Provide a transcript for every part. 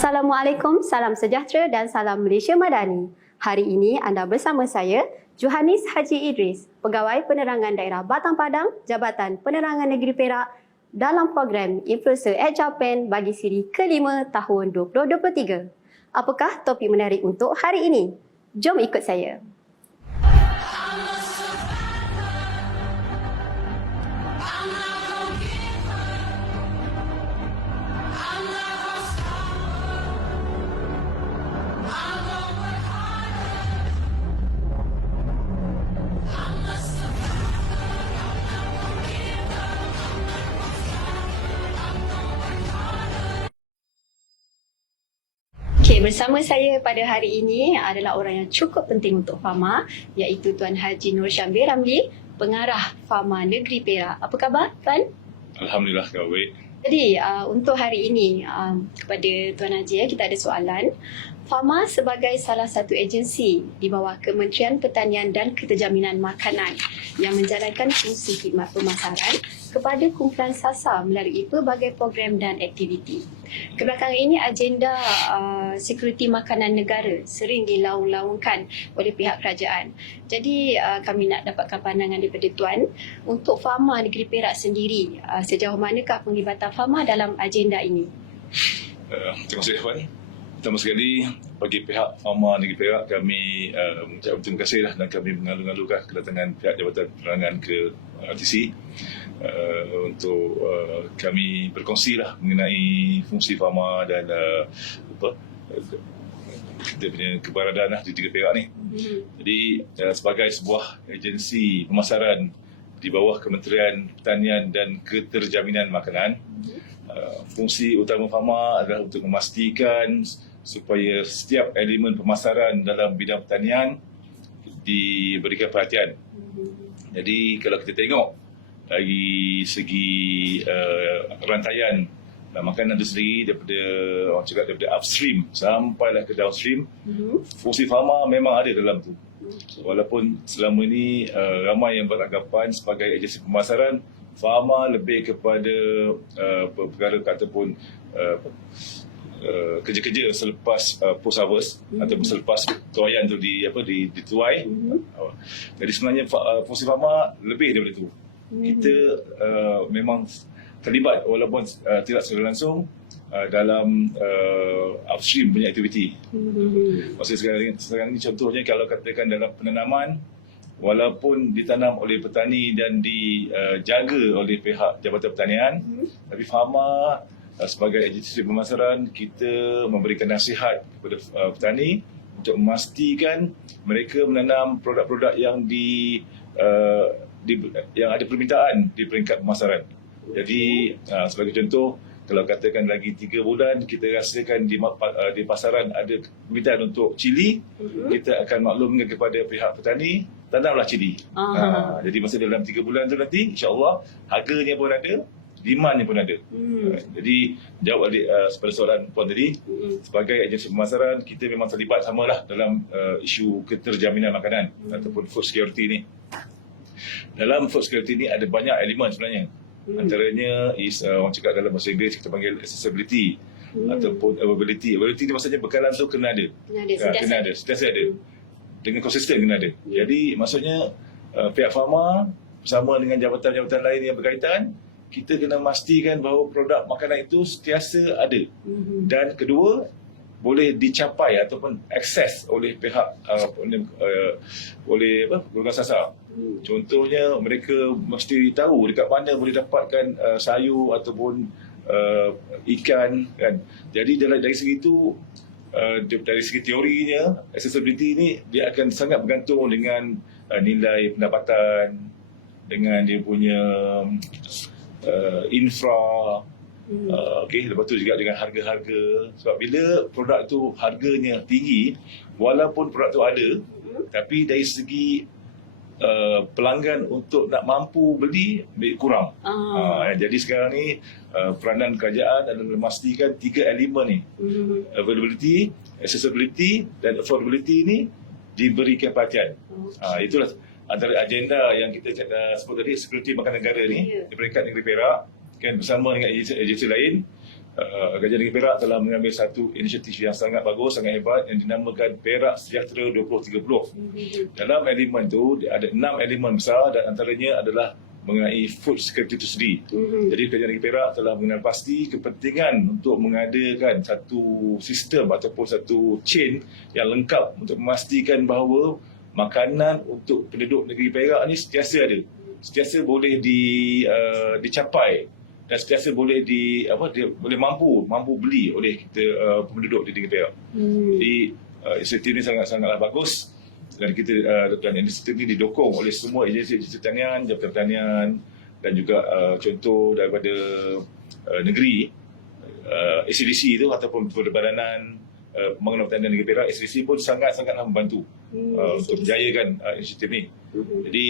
Assalamualaikum, salam sejahtera dan salam Malaysia Madani. Hari ini anda bersama saya, Johannes Haji Idris, Pegawai Penerangan Daerah Batang Padang, Jabatan Penerangan Negeri Perak dalam program Influencer at Japan bagi siri kelima tahun 2023. Apakah topik menarik untuk hari ini? Jom ikut saya. Bersama saya pada hari ini adalah orang yang cukup penting untuk Fama, iaitu Tuan Haji Nur Syambir Ramli, Pengarah Fama Negeri Perak. Apa khabar, Tuan? Alhamdulillah, khabar baik. Jadi, untuk hari ini, kepada Tuan Haji, kita ada soalan. Fama sebagai salah satu agensi di bawah Kementerian Pertanian dan Keterjaminan Makanan yang menjalankan fungsi khidmat pemasaran kepada kumpulan SASA melalui pelbagai program dan aktiviti. Kebelakangan ini agenda sekuriti makanan negara sering dilaung-laungkan oleh pihak kerajaan. Jadi kami nak dapatkan pandangan daripada Tuan untuk Fama Negeri Perak sendiri, sejauh manakah penglibatan Fama dalam agenda ini? Terima kasih, Puan. Pertama sekali, bagi pihak Fama Negeri Perak, kami mengucapkan terima kasih dan kami mengalu-alukan kedatangan pihak Jabatan Penerangan ke RTC untuk kami berkongsi mengenai fungsi Fama dan kita punya keberadaan di Negeri Perak ni. Jadi sebagai sebuah agensi pemasaran di bawah Kementerian Pertanian dan Keterjaminan Makanan, fungsi utama Fama adalah untuk memastikan supaya setiap elemen pemasaran dalam bidang pertanian diberikan perhatian. Jadi kalau kita tengok dari segi rantaian makanan itu sendiri, daripada orang cakap daripada upstream sampailah ke downstream, fungsi Fama memang ada dalam tu. Walaupun selama ini ramai yang beranggapan sebagai agensi pemasaran, Fama lebih kepada perkara ataupun kerja-kerja selepas post harvest ataupun selepas tuaian tu dituai. Jadi sebenarnya fungsi Fama lebih daripada itu. Kita memang terlibat walaupun tidak secara langsung dalam upstream punya aktiviti. Maksudnya sekarang ni contohnya kalau katakan dalam penanaman, walaupun ditanam oleh petani dan dijaga oleh pihak Jabatan Pertanian, tapi Fama sebagai agensi pemasaran, kita memberikan nasihat kepada petani untuk memastikan mereka menanam produk-produk yang yang ada permintaan di peringkat pemasaran. Jadi sebagai contoh, kalau katakan lagi 3 bulan kita rasakan di pasaran ada permintaan untuk cili, kita akan maklumkan kepada pihak petani, tanamlah cili. Jadi masa dalam 3 bulan tu nanti, insya-Allah harganya pun ada, demandnya pun ada. Jadi jawab pada soalan Puan tadi, sebagai agensi pemasaran, kita memang terlibat samalah dalam isu keterjaminan makanan ataupun food security ni. Dalam food security ni ada banyak elemen sebenarnya. Antaranya orang cakap dalam bahasa Inggeris kita panggil accessibility ataupun availability. Availability ni maksudnya bekalan tu kena ada. Kena ada, sentiasa ada. Dengan konsisten kena ada. Jadi maksudnya pihak Fama bersama dengan jabatan-jabatan lain yang berkaitan, kita kena memastikan bahawa produk makanan itu sentiasa ada. Dan kedua, boleh dicapai ataupun akses oleh pihak oleh golongan SASA. Contohnya mereka mesti tahu dekat mana boleh dapatkan sayur ataupun ikan kan. Jadi dari segi itu, dari segi teorinya, accessibility ni dia akan sangat bergantung dengan nilai pendapatan, dengan dia punya infra. Lepas tu juga dengan harga-harga. Sebab bila produk tu harganya tinggi, walaupun produk tu ada, tapi dari segi pelanggan untuk nak mampu beli kurang. Jadi sekarang ni peranan kerajaan adalah memastikan 3 elemen ni, availability, accessibility dan affordability ni diberikan perhatian. Itulah antara agenda yang kita sebut tadi, sekuriti makanan negara ni di peringkat Negeri Perak. kan, bersama dengan agensi lain. Gajah Negeri Perak telah mengambil satu inisiatif yang sangat bagus, sangat hebat yang dinamakan Perak Sejahtera 2030. Dalam elemen tu ada 6 elemen besar dan antaranya adalah mengenai food security itu sendiri. Jadi Gajah Negeri Perak telah mengenal pasti kepentingan untuk mengadakan satu sistem ataupun satu chain yang lengkap untuk memastikan bahawa makanan untuk penduduk negeri Perak ni sentiasa ada, sentiasa boleh dicapai dan sentiasa boleh boleh mampu beli oleh kita penduduk di negeri Perak. Jadi inisiatif ini sangatlah bagus. Dan kita dan inisiatif ini didukung oleh semua agensi pertanian, Jabatan Pertanian dan juga contoh daripada negeri, ACDC itu ataupun Perbadanan Pembangunan Pertanian Negeri Perak, ACDC pun sangatlah membantu untuk menjayakan inisiatif ini. Jadi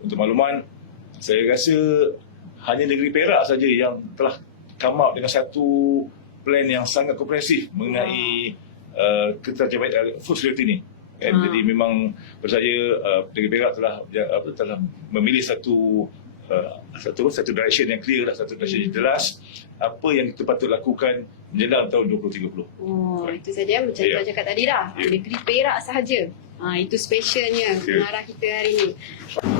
untuk makluman, saya rasa hanya negeri Perak saja yang telah come up dengan satu plan yang sangat komprehensif mengenai keterjaminan food security ini. Jadi memang percaya negeri Perak telah memilih satu direction yang clear, satu direction yang jelas apa yang kita patut lakukan menjelang tahun 2030. Itu saja macam tuan cakap tadi dah. Negeri Perak sahaja. Itu specialnya pengarah kita hari ini.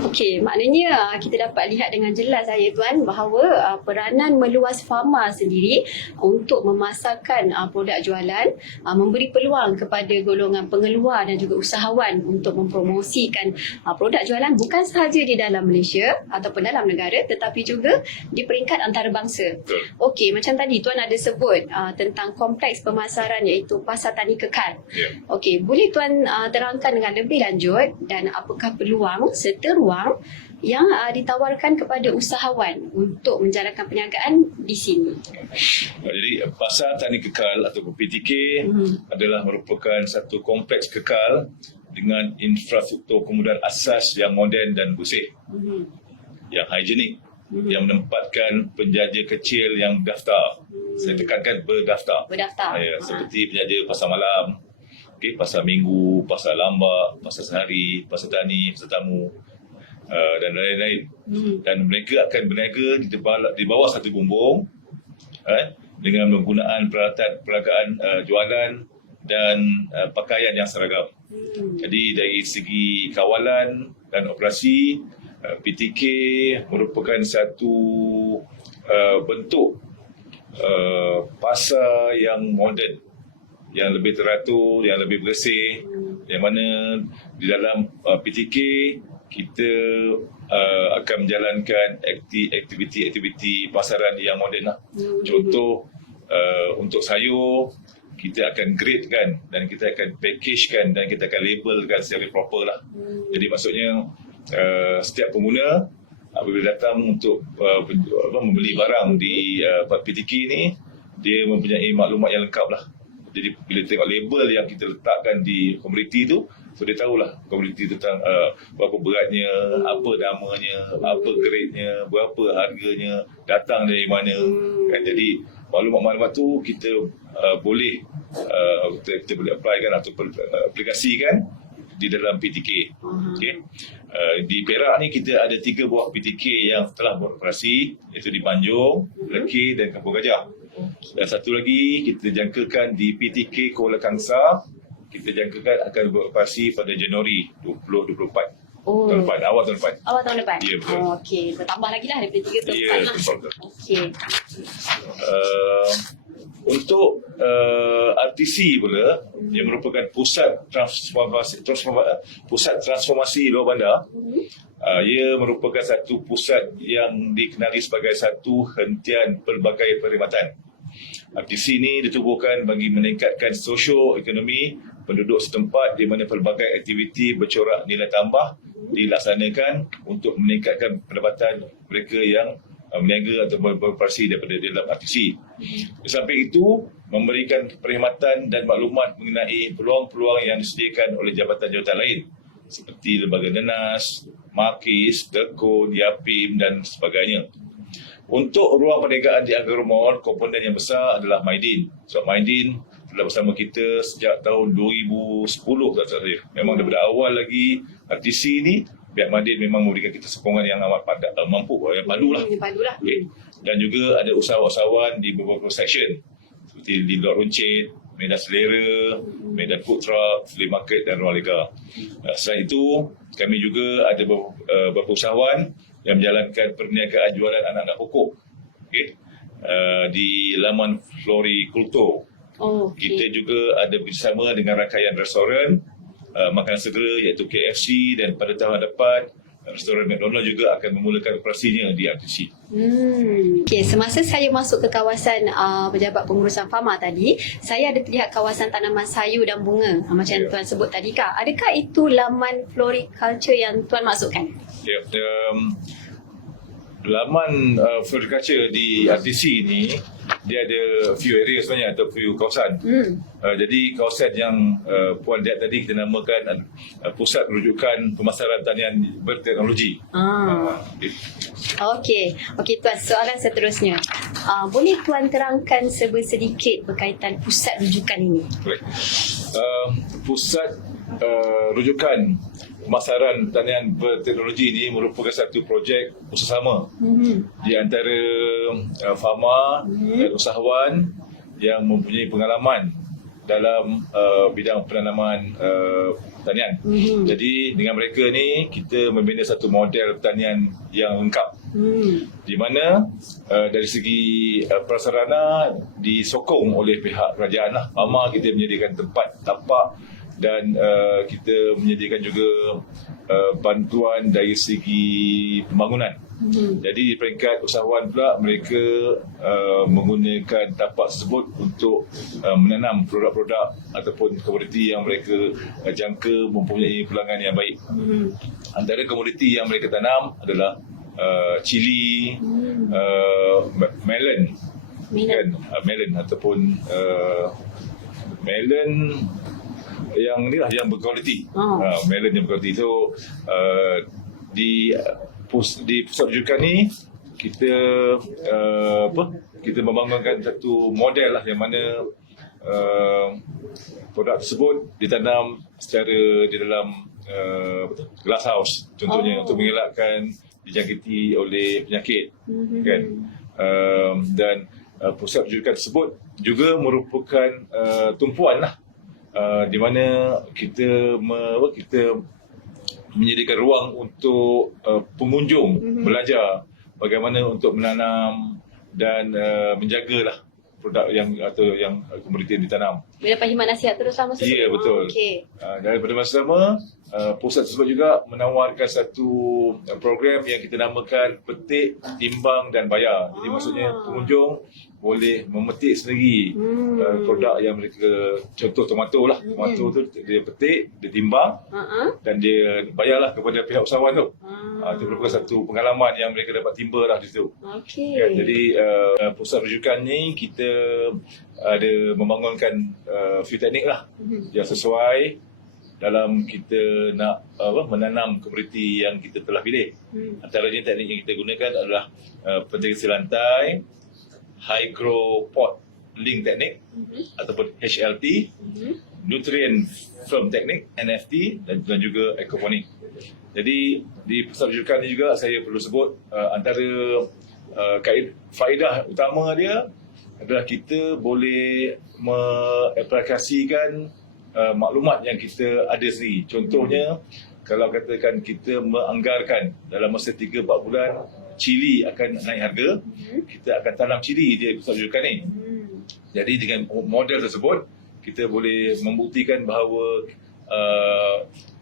Okey, maknanya kita dapat lihat dengan jelas tuan bahawa peranan meluas Fama sendiri untuk memasarkan produk jualan memberi peluang kepada golongan pengeluar dan juga usahawan untuk mempromosikan produk jualan bukan sahaja di dalam Malaysia ataupun dalam negara tetapi juga di peringkat antarabangsa. Okey, macam tadi tuan ada sebut tentang kompleks pemasaran iaitu Pasar Tani Kekal. Okey, boleh tuan terangkan dengan lebih lanjut dan apakah peluang serta ruang yang ditawarkan kepada usahawan untuk menjalankan perniagaan di sini? Jadi Pasar Tani Kekal atau PTK adalah merupakan satu kompleks kekal dengan infrastruktur kemudahan asas yang moden dan bersih, yang higienik, yang menempatkan penjaja kecil yang berdaftar. Saya tekankan berdaftar. Seperti penjaja pasar malam, pasar minggu, pasar lambak, pasar sehari, pasar tani, pasar tamu dan lain-lain. Dan mereka akan berniaga di bawah satu bumbung dengan menggunakan peralatan jualan dan pakaian yang seragam. Jadi dari segi kawalan dan operasi, PTK merupakan satu bentuk pasar yang moden, yang lebih teratur, yang lebih bersih, yang mana di dalam PTK kita akan menjalankan aktiviti pasaran yang moden. Contoh untuk sayur, kita akan gradekan dan kita akan packagekan dan kita akan labelkan secara proper lah. Jadi maksudnya setiap pengguna apabila datang untuk membeli barang di PTK ni, dia mempunyai maklumat yang lengkap lah. Jadi bila tengok label yang kita letakkan di komuniti tu, so dia tahulah komuniti tu tentang berapa beratnya, apa namanya, apa grade-nya, berapa harganya, datang dari mana. Jadi maklumat-maklumat tu kita boleh kita boleh applykan atau aplikasikan di dalam PTK. Di Perak ni kita ada 3 buah PTK yang telah beroperasi, iaitu di Banjong, Lekir dan Kampung Gajah. Dan satu lagi kita jangkakan di PTK Kuala Kangsar, kita jangkakan akan beroperasi pada Januari 2024. Tahun depan, awal tahun depan. Awal tahun depan? Ya, betul. Okey, bertambah lagi lah daripada 3 tahun depan lah. Betul. Okey. Untuk RTC pula, yang merupakan pusat transformasi luar bandar, ia merupakan satu pusat yang dikenali sebagai satu hentian pelbagai perkhidmatan. RTC ini ditubuhkan bagi meningkatkan sosio-ekonomi penduduk setempat di mana pelbagai aktiviti bercorak nilai tambah dilaksanakan untuk meningkatkan pendapatan mereka yang berniaga atau beroperasi daripada dalam RTC. Di samping itu, memberikan perkhidmatan dan maklumat mengenai peluang-peluang yang disediakan oleh jabatan-jabatan lain seperti Lembaga Nenas, Makis, Telkon, Yapim dan sebagainya. Untuk ruang perniagaan di Angkara Mall, komponen yang besar adalah Maidin. Sebab Maidin telah bersama kita sejak tahun 2010 saja. Memang daripada awal lagi RTC ni pihak Madin memang memberikan kita sokongan yang amat padu lah. Padulah. Okay. Dan juga ada usahawan-usahawan di beberapa section seperti di Lok Runcit, Medan Selera, Medan Food Truck, Flea Market dan Ruang Lega. Selain itu, kami juga ada beberapa usahawan yang menjalankan perniagaan jualan anak-anak pokok, okay, di laman Floricultur. Kita juga ada bersama dengan rangkaian restoran makanan segera iaitu KFC, dan pada tahun depan restoran McDonald juga akan memulakan operasinya di RTC. Okay, semasa saya masuk ke kawasan pejabat pengurusan Fama tadi, saya ada terlihat kawasan tanaman sayur dan bunga macam Tuan sebut tadi Kak. Adakah itu laman floriculture yang Tuan maksudkan? Ya, laman floriculture di RTC ni dia ada few area sebenarnya atau few kawasan. Jadi kawasan yang Puan lihat tadi kita namakan pusat rujukan pemasaran tanian berteknologi. Okey, Tuan, soalan seterusnya. Boleh Tuan terangkan sedikit berkaitan pusat rujukan ini? Baik. Pusat rujukan pemasaran tanian berteknologi ini merupakan satu projek bersama di antara Fama dan usahawan yang mempunyai pengalaman dalam bidang penanaman pertanian. Jadi dengan mereka ni kita membina satu model pertanian yang lengkap, di mana dari segi prasarana disokong oleh pihak kerajaan lah. Fama kita menyediakan tempat tapak dan kita menyediakan juga bantuan dari segi pembangunan. Jadi di peringkat usahawan pula mereka menggunakan tapak tersebut untuk menanam produk-produk ataupun komoditi yang mereka jangka mempunyai peluangan yang baik. Antara komoditi yang mereka tanam adalah cili, melon, melon ataupun melon yang ni lah yang berkualiti. Melon yang berkualiti. So di pusat rujukan ni kita kita membangunkan satu model lah yang mana produk tersebut ditanam secara di dalam glass house contohnya, untuk mengelakkan dijangkiti oleh penyakit, kan. Dan pusat rujukan tersebut juga merupakan tumpuan lah, di mana kita menyediakan ruang untuk pengunjung belajar bagaimana untuk menanam dan menjagalah produk yang komoditi yang ditanam. Dapat khidmat nasihat terus sama seperti Ya, betul. Okey. Dan pada masa sama, pusat tersebut juga menawarkan satu program yang kita namakan petik, timbang dan bayar. Jadi maksudnya pengunjung boleh memetik sendiri produk yang mereka, contoh tomato lah. Tomato tu dia petik, dia timbang dan dia bayarlah kepada pihak usahawan tu. Itu merupakan satu pengalaman yang mereka dapat timba lah di situ. Okey. Ya, jadi pusat rujukan ni kita ada membangunkan few teknik lah yang sesuai dalam kita nak menanam komoditi yang kita telah pilih. Antaranya teknik yang kita gunakan adalah penjagaan lantai, High-Grow Pot Link Teknik ataupun HLT, Nutrient Film Teknik NFT dan juga Aquaponik. Jadi di pusat rujukan ini juga saya perlu sebut antara faedah utama dia adalah kita boleh mengaplikasikan maklumat yang kita ada sendiri. Contohnya, kalau katakan kita menganggarkan dalam masa 3-4 bulan cili akan naik harga, kita akan tanam cili di pusat rujukan ni. Jadi dengan model tersebut, kita boleh membuktikan bahawa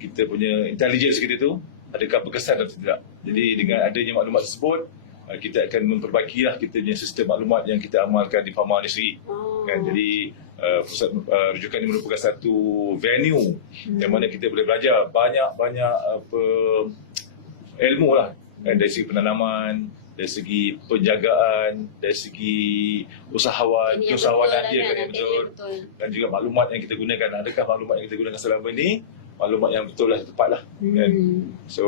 kita punya intelligence kita tu adakah berkesan atau tidak. Jadi dengan adanya maklumat tersebut, kita akan memperbaikilah kita punya sistem maklumat yang kita amalkan di Fama ni sendiri. Kan? Jadi pusat rujukan ini merupakan satu venue yang mana kita boleh belajar banyak-banyak ilmu lah, kan? Dari segi penanaman, dari segi penjagaan, dari segi usahawanan dia kan, yang betul. Dan juga maklumat yang kita gunakan, adakah maklumat yang kita gunakan selama ini maklumat yang betul lah, tepat lah, kan? So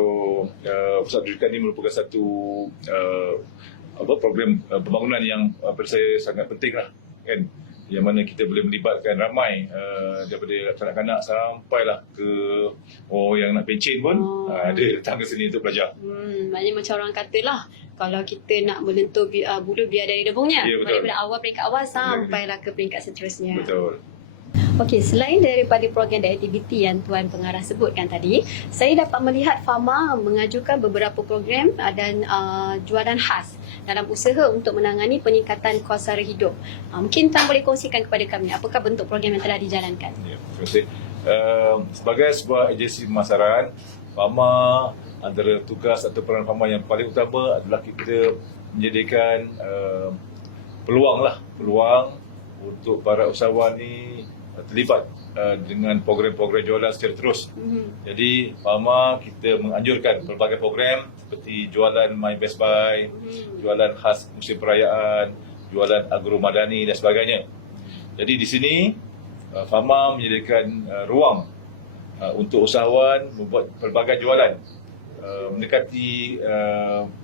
pusat rujukan ini merupakan satu program pembangunan yang pada saya sangat penting lah, kan? yang mana kita boleh melibatkan ramai daripada kanak-kanak sampailah ke yang nak pencen pun ada datang ke sini untuk belajar. Maknanya macam orang kata lah, kalau kita nak melentur bulu biar dari debungnya, Ya, betul. daripada awal peringkat awal sampailah ke peringkat seterusnya. Betul. Okey, selain daripada program dan aktiviti yang Tuan Pengarah sebutkan tadi, saya dapat melihat Fama mengajukan beberapa program dan jualan khas dalam usaha untuk menangani peningkatan kos sara hidup. Mungkin Tuan boleh kongsikan kepada kami apakah bentuk program yang telah dijalankan? Ya, terima kasih. Sebagai sebuah agensi pemasaran, Fama, antara tugas atau peran Fama yang paling utama adalah kita menyediakan peluang untuk para usahawan ni terlibat dengan program-program jualan secara terus. Jadi Fama kita menganjurkan pelbagai program seperti jualan My Best Buy, jualan khas musim perayaan, jualan agromadani dan sebagainya. Jadi di sini Fama menyediakan ruang untuk usahawan membuat pelbagai jualan mendekati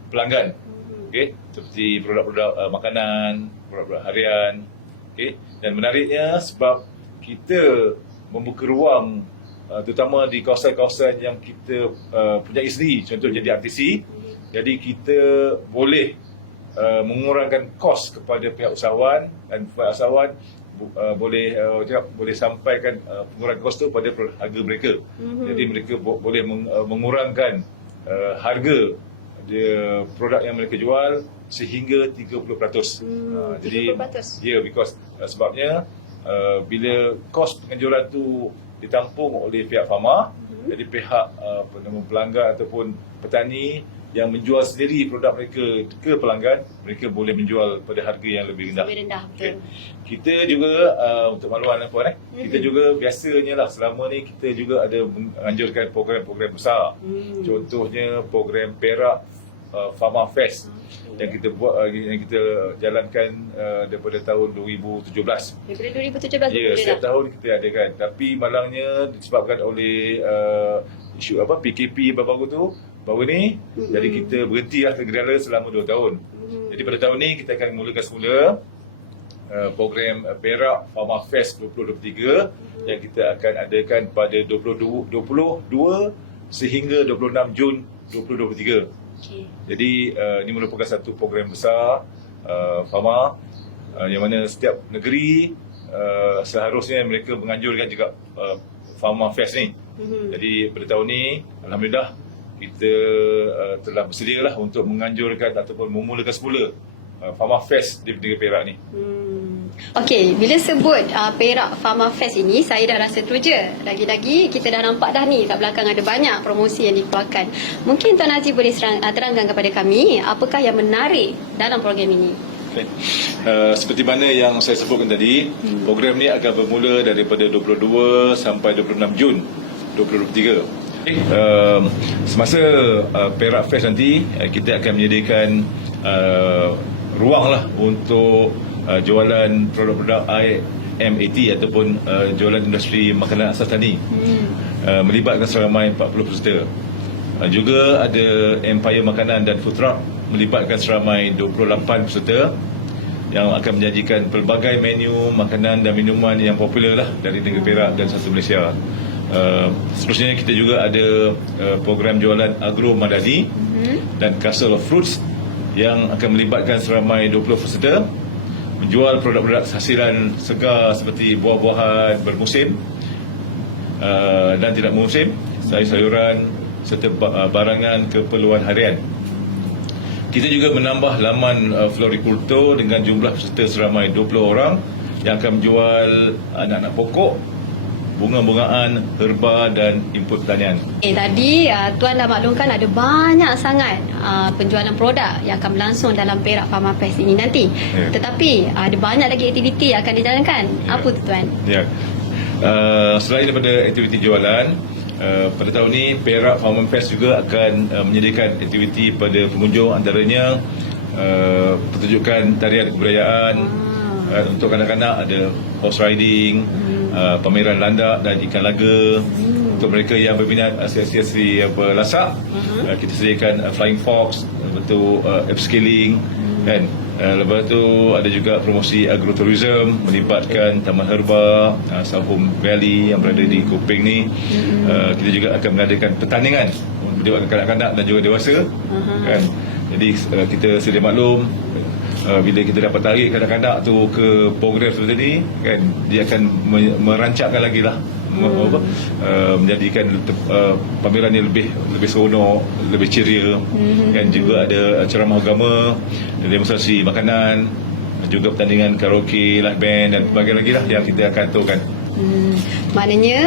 pelanggan. Okey, seperti produk-produk makanan, produk-produk harian. Okey, dan menariknya sebab kita membuka ruang terutama di kawasan-kawasan yang kita punyai sendiri, contoh jadi RTC, jadi kita boleh mengurangkan kos kepada pihak usahawan dan pihak usahawan boleh sampaikan pengurangan kos tu pada harga mereka. Jadi mereka boleh mengurangkan harga dia produk yang mereka jual sehingga 30%. Jadi 30%. ya, because sebabnya bila kos penjualan tu ditampung oleh pihak Fama, jadi pihak pelanggan ataupun petani yang menjual sendiri produk mereka ke pelanggan, mereka boleh menjual pada harga yang lebih rendah. Lebih rendah, betul. Kita juga untuk makluman puan, kita juga biasanya lah selama ni kita juga ada menganjurkan program-program besar. Contohnya program Perak Fama Fest yang kita buat, yang kita jalankan daripada tahun 2017. Daripada 2017 Ya, setiap tahun kita adakan. Tapi malangnya disebabkan oleh isu PKP baru ni, jadi kita berhentilah tergedala selama 2 tahun. Jadi pada tahun ni kita akan mulakan semula program Perak Fama Fest 2023 yang kita akan adakan pada 22 sehingga 26 Jun 2023. Okay. Jadi ini merupakan satu program besar Fama yang mana setiap negeri seharusnya mereka menganjurkan juga Fama Fest ni. Jadi pada tahun ni alhamdulillah kita telah bersedialah untuk menganjurkan ataupun memulakan semula Fama Fest di negeri Perak ni. Okey, bila sebut Perak Fama Fest ini, saya dah rasa teruja. Lagi-lagi kita dah nampak dah ni kat belakang ada banyak promosi yang dikeluarkan. Mungkin Tuan Haji boleh terangkan kepada kami apakah yang menarik dalam program ini. Okay. Seperti mana yang saya sebutkan tadi, program ni akan bermula daripada 22 sampai 26 Jun 2023. Semasa Perak Fest nanti, kita akan menyediakan ruang lah untuk jualan produk-produk IMAT ataupun jualan industri makanan asas tani, melibatkan seramai 40 peserta. Juga ada Empire Makanan dan Food Truck melibatkan seramai 28 peserta yang akan menjanjikan pelbagai menu makanan dan minuman yang popular lah dari negeri Perak dan satu Malaysia. Seterusnya kita juga ada program jualan agro madani dan Castle of Fruits yang akan melibatkan seramai 20 peserta menjual produk-produk hasilan segar seperti buah-buahan bermusim dan tidak bermusim, sayur-sayuran serta barangan keperluan harian. Kita juga menambah laman florikultur dengan jumlah peserta seramai 20 orang yang akan menjual anak-anak pokok, bunga-bungaan, herba dan input pertanian. Tadi Tuan dah maklumkan ada banyak sangat penjualan produk yang akan berlangsung dalam Perak Fama Fest ini nanti. Ya. Tetapi ada banyak lagi aktiviti yang akan dijalankan. Ya. Apa tu Tuan? Ya. Selain daripada aktiviti jualan, pada tahun ini Perak Fama Fest juga akan menyediakan aktiviti pada pengunjung, antaranya pertunjukan tarian kebudayaan. Untuk kanak-kanak ada horse riding, pameran landak dan ikan laga. Untuk mereka yang berminat sesi berlasak, kita sediakan flying fox, betul upscaling kan. Lepas tu ada juga promosi agrotourism melibatkan Taman Herba, Sahum Valley yang berada di Kupang ni. Kita juga akan mengadakan pertandingan melibatkan kanak-kanak dan juga dewasa. Kan? Jadi kita sedia maklum bila kita dapat tarik kanak-kanak tu ke program seperti ni, kan, dia akan merancangkan lagi lah, menjadikan pameran ni lebih seronok, lebih ceria. Dan juga ada ceramah agama, demonstrasi makanan, juga pertandingan karaoke, live band dan sebagainya lagi lah yang kita akan aturkan. Maknanya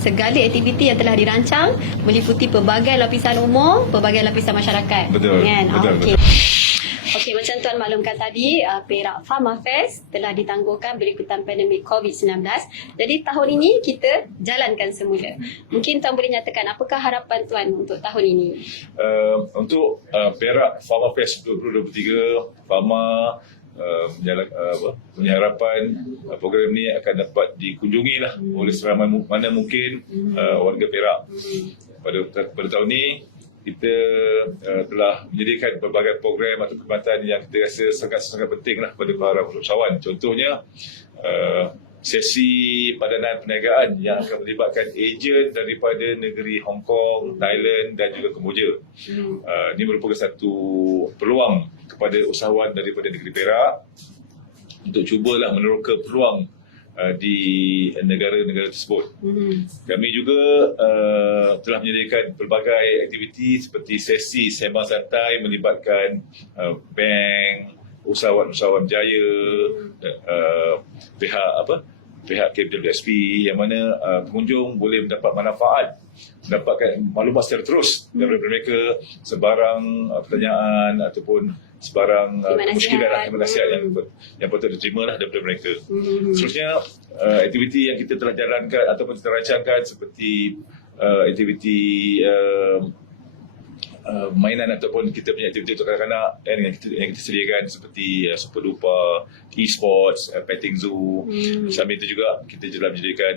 segala aktiviti yang telah dirancang meliputi pelbagai lapisan umur, pelbagai lapisan masyarakat. Betul, kan? betul, Okey. betul. Okey, macam tuan maklumkan tadi, Perak Pharma Fest telah ditangguhkan berikutan pandemik COVID-19. Jadi tahun ini kita jalankan semula. Mungkin tuan boleh nyatakan apakah harapan tuan untuk tahun ini? Untuk Perak Pharma Fest 2023, Pharma punya harapan program ni akan dapat dikunjungi lah oleh seramai mana mungkin warga Perak. Pada tahun ni kita telah menyediakan pelbagai program atau perkhidmatan yang kita rasa sangat penting lah pada para usahawan. Contohnya sesi padanan perniagaan yang akan melibatkan ejen daripada negeri Hong Kong, Thailand dan juga Kemboja. Ini merupakan satu peluang kepada usahawan daripada negeri Perak untuk cubalah meneroka peluang di negara-negara tersebut. Kami juga telah menyediakan pelbagai aktiviti seperti sesi sembang santai melibatkan bank, usahawan-usahawan berjaya, pihak KPWSP, yang mana pengunjung boleh mendapat manfaat, mendapatkan maklumat secara terus daripada mereka, sebarang pertanyaan ataupun sebarang muskilah nasihat yang patut diterima lah daripada mereka. Seterusnya, aktiviti yang kita telah jalankan ataupun kita rancangkan seperti aktiviti mainan ataupun kita punya aktiviti untuk kanak-kanak yang kita sediakan seperti Super Duper, e-sports, petting zoo. Sambil itu juga kita telah menyediakan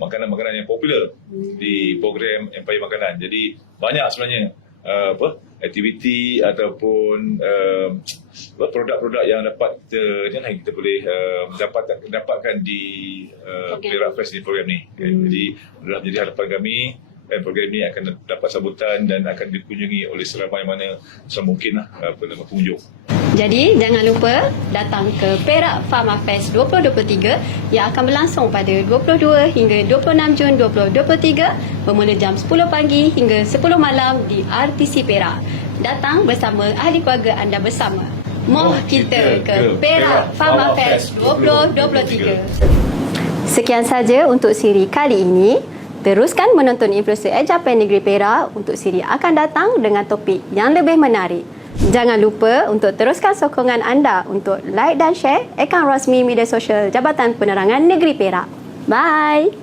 makanan-makanan yang popular di program Empire Makanan. Jadi banyak sebenarnya aktiviti ataupun produk-produk yang dapat kita boleh dapatkan di Perak Fest di program ni. Jadi adalah menjadi harapan kami program ini akan dapat sambutan dan akan dikunjungi oleh seramai mana semungkin pengunjung. Jadi jangan lupa datang ke Perak Pharma Fest 2023 yang akan berlangsung pada 22 hingga 26 Jun 2023 bermula jam 10 pagi hingga 10 malam di RTC Perak. Datang bersama ahli keluarga anda bersama. Moh kita ke Perak Pharma Fest 2023. Sekian saja untuk siri kali ini. Teruskan menonton Influencer Japan Negeri Perak untuk siri akan datang dengan topik yang lebih menarik. Jangan lupa untuk teruskan sokongan anda untuk like dan share akaun rasmi media sosial Jabatan Penerangan Negeri Perak. Bye!